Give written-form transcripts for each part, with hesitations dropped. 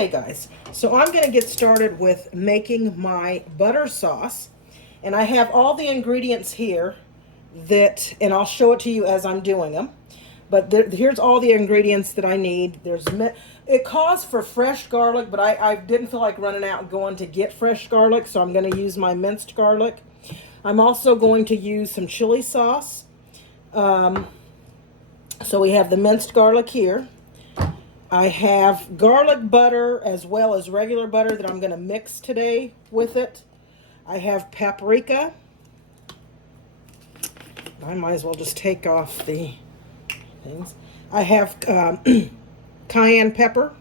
Okay, guys, so I'm going to get started with making my butter sauce. And I have all the ingredients here and I'll show it to you as I'm doing them. But here's all the ingredients that I need. It calls for fresh garlic, but I didn't feel like running out and going to get fresh garlic, so I'm going to use my minced garlic. I'm also going to use some chili sauce. So we have the minced garlic here. I have garlic butter as well as regular butter that I'm going to mix today with it. I have paprika. I might as well just take off the things. I have cayenne pepper.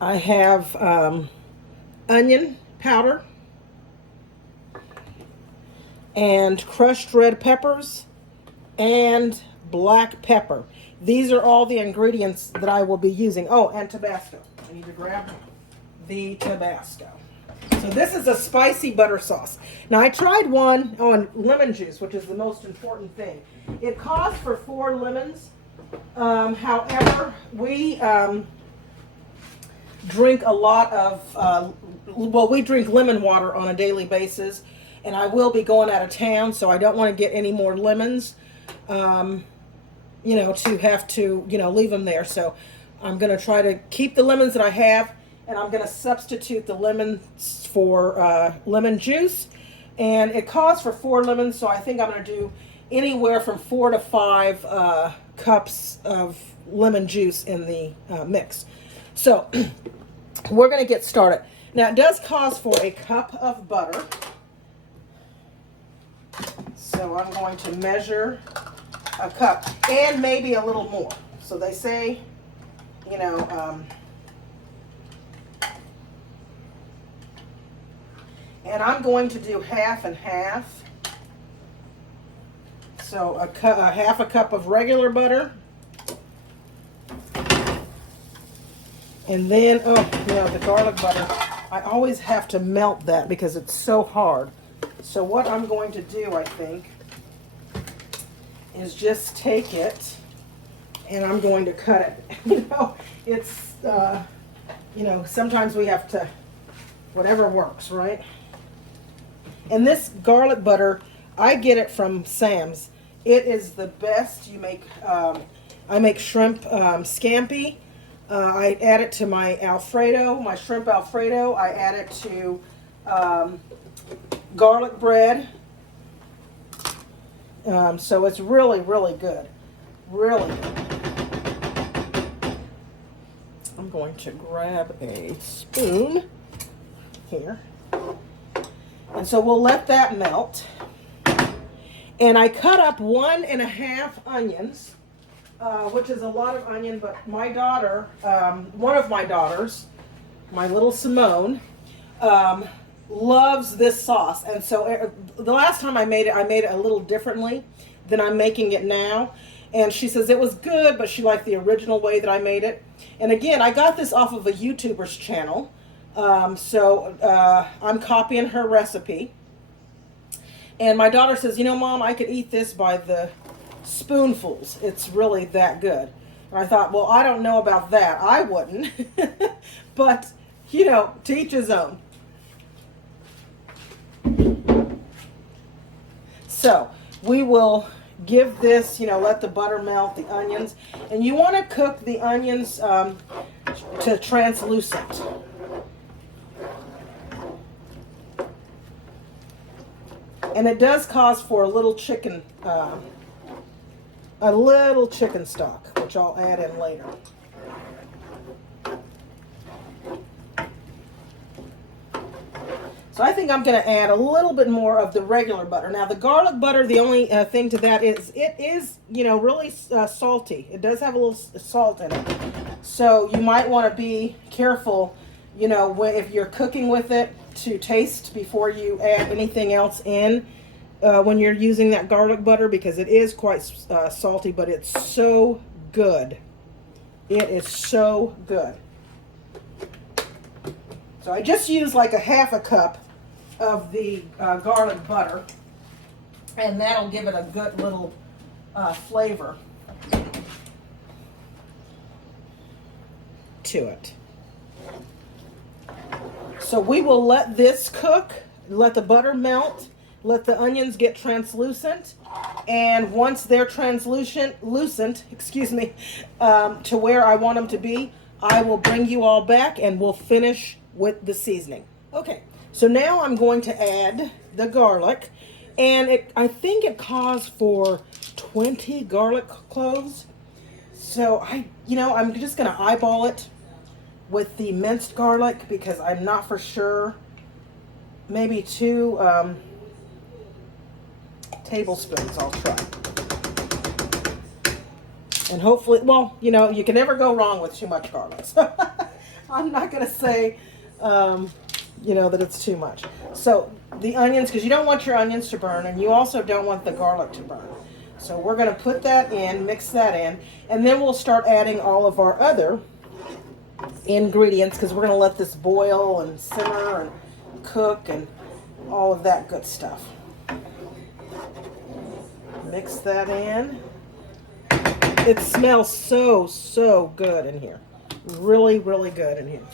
I have onion powder and crushed red peppers and black pepper. These are all the ingredients that I will be using. Oh, and Tabasco. I need to grab the Tabasco. So this is a spicy butter sauce. Now I tried one on lemon juice, which is the most important thing. It calls for 4 lemons. However, we drink a lot of, we drink lemon water on a daily basis, and I will be going out of town, so I don't want to get any more lemons. To have to, leave them there. So I'm going to try to keep the lemons that I have, and I'm going to substitute the lemons for lemon juice. And it calls for 4 lemons, so I think I'm going to do anywhere from 4 to 5 cups of lemon juice in the mix. So we're going to get started. Now it does cost for a cup of butter. So I'm going to measure a cup and maybe a little more. So they say, and I'm going to do half and half. So a half a cup of regular butter. And then, the garlic butter, I always have to melt that because it's so hard. So what I'm going to do, I think, is just take it and I'm going to cut it. It's, sometimes we have to, whatever works, right? And this garlic butter, I get it from Sam's. It is the best. I make shrimp scampi. I add it to my Alfredo, my shrimp Alfredo. I add it to garlic bread. So it's really, really good. Really good. I'm going to grab a spoon here. And so we'll let that melt. And I cut up 1.5 onions, which is a lot of onion, but my daughter, one of my daughters, my little Simone, loves this sauce. And so the last time I made it a little differently than I'm making it now. And she says it was good, but she liked the original way that I made it. And again, I got this off of a YouTuber's channel. I'm copying her recipe. And my daughter says, Mom, I could eat this by the spoonfuls. It's really that good. And I thought, well, I don't know about that. I wouldn't. But, to each his own. So we will give this, let the butter melt, the onions. And you want to cook the onions to translucent. And it does cause for a little chicken stock, which I'll add in later. So I think I'm going to add a little bit more of the regular butter. Now the garlic butter, the only thing to that is it is, really salty. It does have a little salt in it. So you might want to be careful, if you're cooking with it, to taste before you add anything else in when you're using that garlic butter, because it is quite salty, but it's so good. It is so good. So I just used like a half a cup of the garlic butter, and that'll give it a good little flavor. into it. So we will let this cook, let the butter melt, let the onions get translucent, and once they're lucent, excuse me, to where I want them to be, I will bring you all back and we'll finish with the seasoning. Okay, so now I'm going to add the garlic, and I think it calls for 20 garlic cloves. So I'm just gonna eyeball it with the minced garlic because I'm not for sure. Maybe 2 tablespoons I'll try. And hopefully, well, you can never go wrong with too much garlic. So I'm not going to say, that it's too much. So the onions, because you don't want your onions to burn, and you also don't want the garlic to burn. So we're going to put that in, mix that in, and then we'll start adding all of our other ingredients because we're going to let this boil and simmer and cook and all of that good stuff. Mix that in. It smells so good in here. Really, really good in here.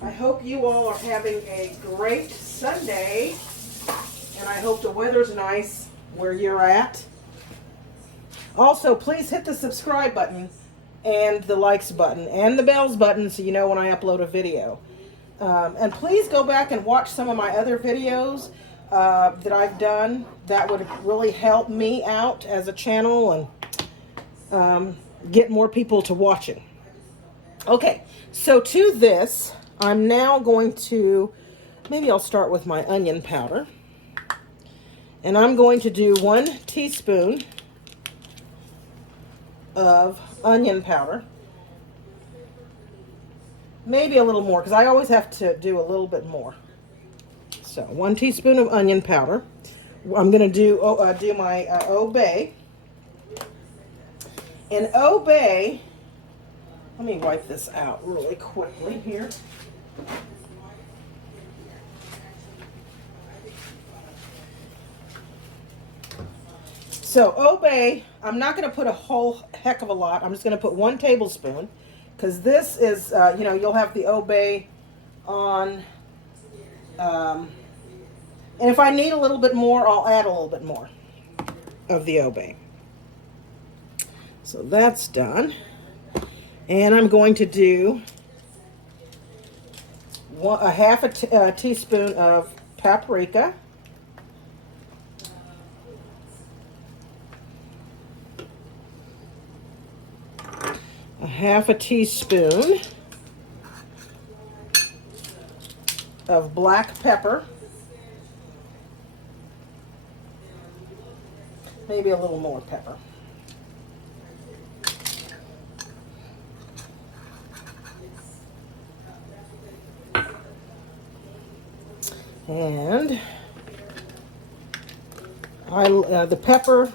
I hope you all are having a great Sunday, and I hope the weather's nice where you're at. Also, please hit the subscribe button and the likes button and the bells button so you know when I upload a video. And please go back and watch some of my other videos that I've done. That would really help me out as a channel and get more people to watching. Okay, so to this, I'm now going to, maybe I'll start with my onion powder. And I'm going to do 1 teaspoon of onion powder. Maybe a little more, because I always have to do a little bit more. So 1 teaspoon of onion powder. I'm going to do my Old Bay. And Old Bay, let me wipe this out really quickly here. So Old Bay, I'm not going to put a whole heck of a lot. I'm just going to put 1 tablespoon because this is, you'll have the Old Bay on. And if I need a little bit more, I'll add a little bit more of the Old Bay. So that's done. And I'm going to do a half a teaspoon of paprika. A half a teaspoon of black pepper. Maybe a little more pepper. And the pepper,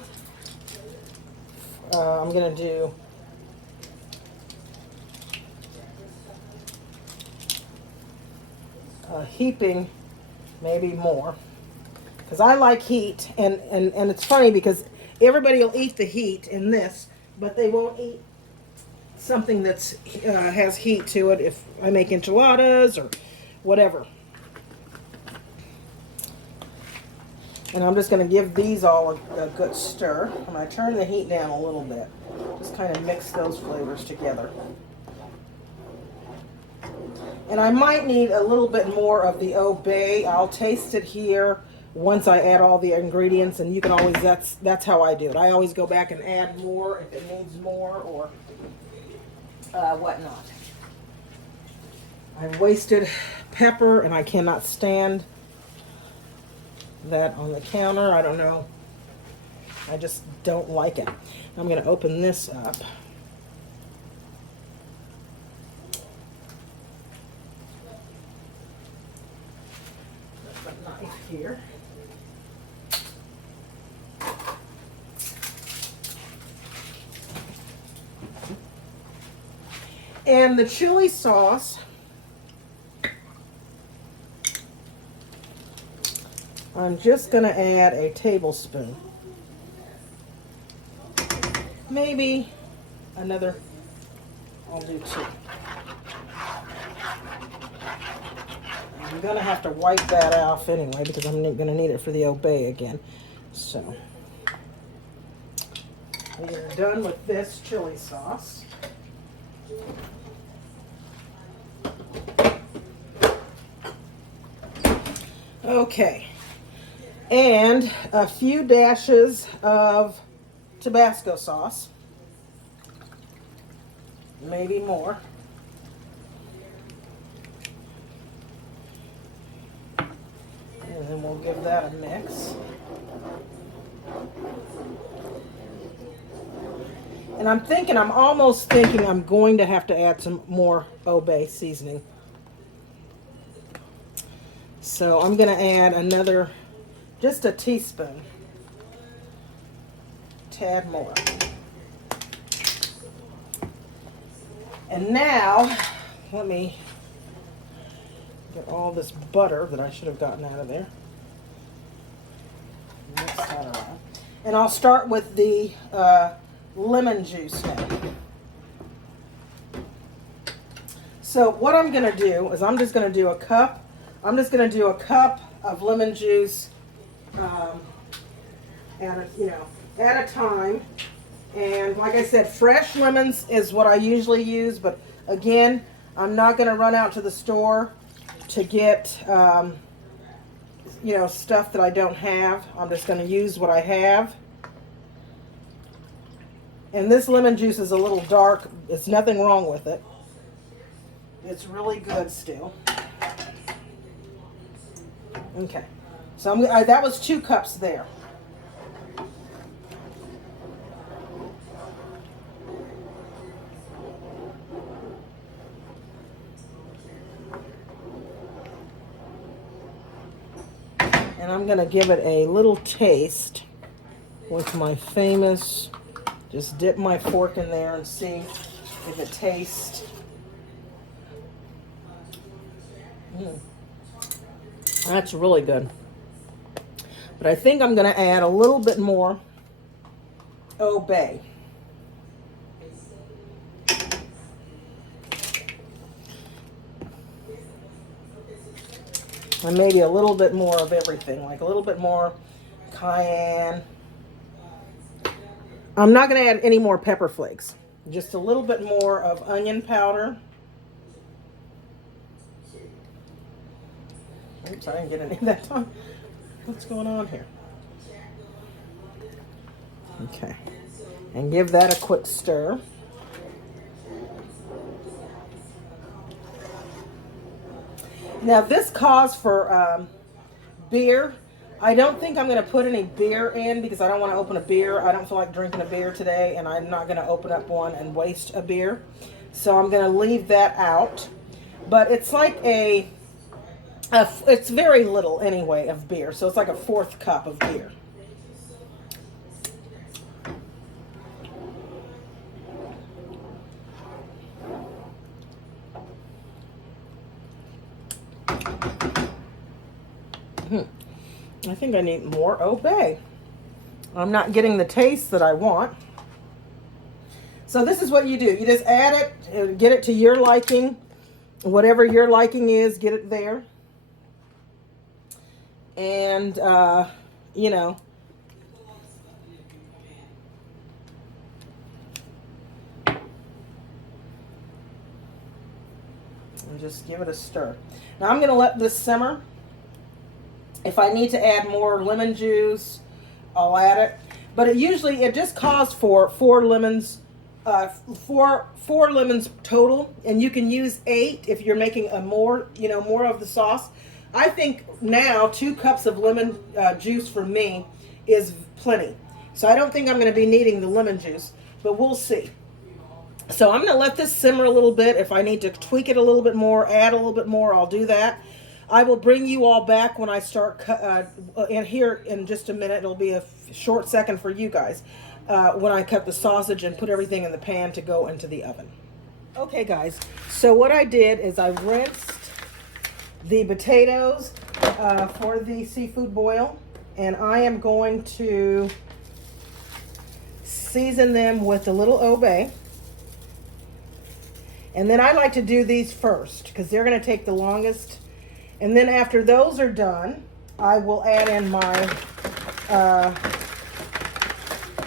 I'm going to do a heaping, maybe more, because I like heat, and it's funny because everybody will eat the heat in this, but they won't eat something that's has heat to it if I make enchiladas or whatever. And I'm just going to give these all a good stir. I'm going to turn the heat down a little bit. Just kind of mix those flavors together. And I might need a little bit more of the Old Bay. I'll taste it here once I add all the ingredients, and you can always, that's how I do it. I always go back and add more if it needs more or whatnot. I've wasted pepper, and I cannot stand that on the counter. I don't know. I just don't like it. I'm going to open this up. Put a knife here. And the chili sauce, I'm just going to add a tablespoon. Maybe another, I'll do 2. I'm going to have to wipe that off anyway because I'm going to need it for the obey again. So we are done with this chili sauce. Okay, and a few dashes of Tabasco sauce, maybe more. And then we'll give that a mix. And I'm almost thinking I'm going to have to add some more Obey seasoning. So I'm going to add another, just a teaspoon, tad more. And now, let me get all this butter that I should have gotten out of there. Mix that around. And I'll start with the lemon juice now. So what I'm going to do is I'm just going to do a cup. I'm just going to do a cup of lemon juice at a time. And like I said, fresh lemons is what I usually use. But again, I'm not going to run out to the store to get stuff that I don't have. I'm just going to use what I have. And this lemon juice is a little dark. It's nothing wrong with it. It's really good still. Okay, so that was 2 cups there. And I'm going to give it a little taste with my famous, just dip my fork in there and see if it tastes. That's really good. But I think I'm going to add a little bit more Obey. And maybe a little bit more of everything, like a little bit more cayenne. I'm not going to add any more pepper flakes. Just a little bit more of onion powder. Oops, I didn't get any that time. What's going on here? Okay. And give that a quick stir. Now this calls for beer. I don't think I'm going to put any beer in because I don't want to open a beer. I don't feel like drinking a beer today, and I'm not going to open up one and waste a beer. So I'm going to leave that out. But it's like it's very little anyway of beer. So it's like a 4th cup of beer. I think I need more Obey. I'm not getting the taste that I want. So this is what you do. You just add it, get it to your liking. Whatever your liking is, get it there. And, and just give it a stir. Now I'm going to let this simmer. If I need to add more lemon juice, I'll add it. But it just calls for 4 lemons, 4 lemons total, and you can use 8 if you're making more of the sauce. I think now 2 cups of lemon juice for me is plenty. So I don't think I'm going to be needing the lemon juice, but we'll see. So I'm going to let this simmer a little bit. If I need to tweak it a little bit more, add a little bit more, I'll do that. I will bring you all back when I start in here in just a minute. It'll be a short second for you guys when I cut the sausage and put everything in the pan to go into the oven. Okay, guys. So what I did is I rinsed the potatoes for the seafood boil, and I am going to season them with a little Obey. And then I like to do these first because they're going to take the longest. And then after those are done, I will add in my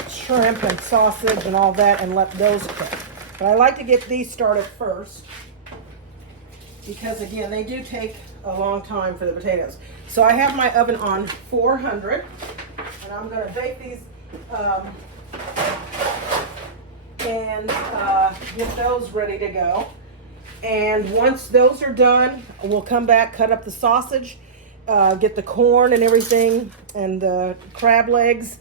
shrimp and sausage and all that and let those cook. But I like to get these started first because, again, they do take a long time for the potatoes. So I have my oven on 400, and I'm going to bake these and get those ready to go. And once those are done, we'll come back, cut up the sausage, get the corn and everything, and the crab legs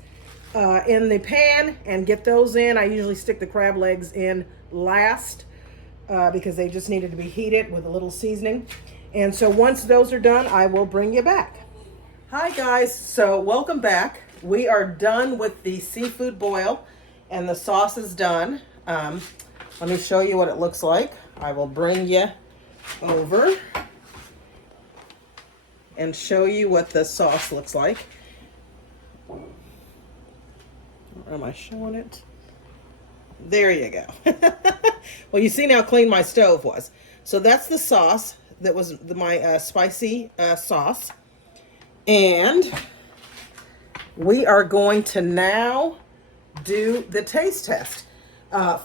in the pan, and get those in. I usually stick the crab legs in last because they just needed to be heated with a little seasoning. And so once those are done, I will bring you back. Hi guys, so welcome back. We are done with the seafood boil and the sauce is done. Let me show you what it looks like. I will bring you over and show you what the sauce looks like. Am I showing it? There you go. Well, you see how clean my stove was. So that's the sauce. That was my spicy sauce. And we are going to now do the taste test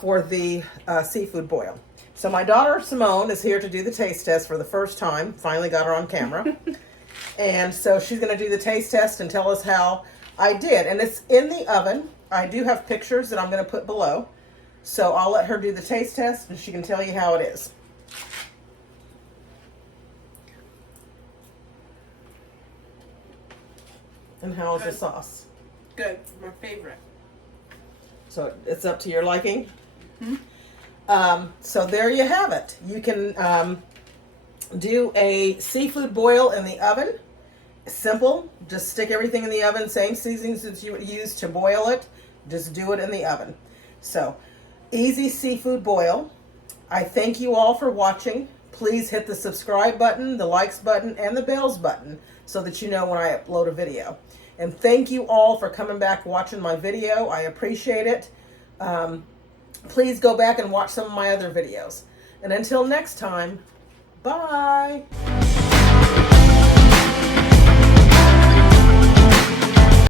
for the seafood boil. So my daughter Simone is here to do the taste test for the first time. Finally got her on camera. And so she's going to do the taste test and tell us how I did. And it's in the oven. I do have pictures that I'm going to put below. So I'll let her do the taste test and she can tell you how it is. And how is the sauce? Good. My favorite. So it's up to your liking. So there you have it. You can do a seafood boil in the oven. Simple. Just stick everything in the oven. Same seasonings that you would use to boil it. Just do it in the oven. So easy seafood boil. I thank you all for watching. Please hit the subscribe button, the likes button, and the bells button so that you know when I upload a video. And thank you all for coming back watching my video. I appreciate it. Please go back and watch some of my other videos. And until next time, bye.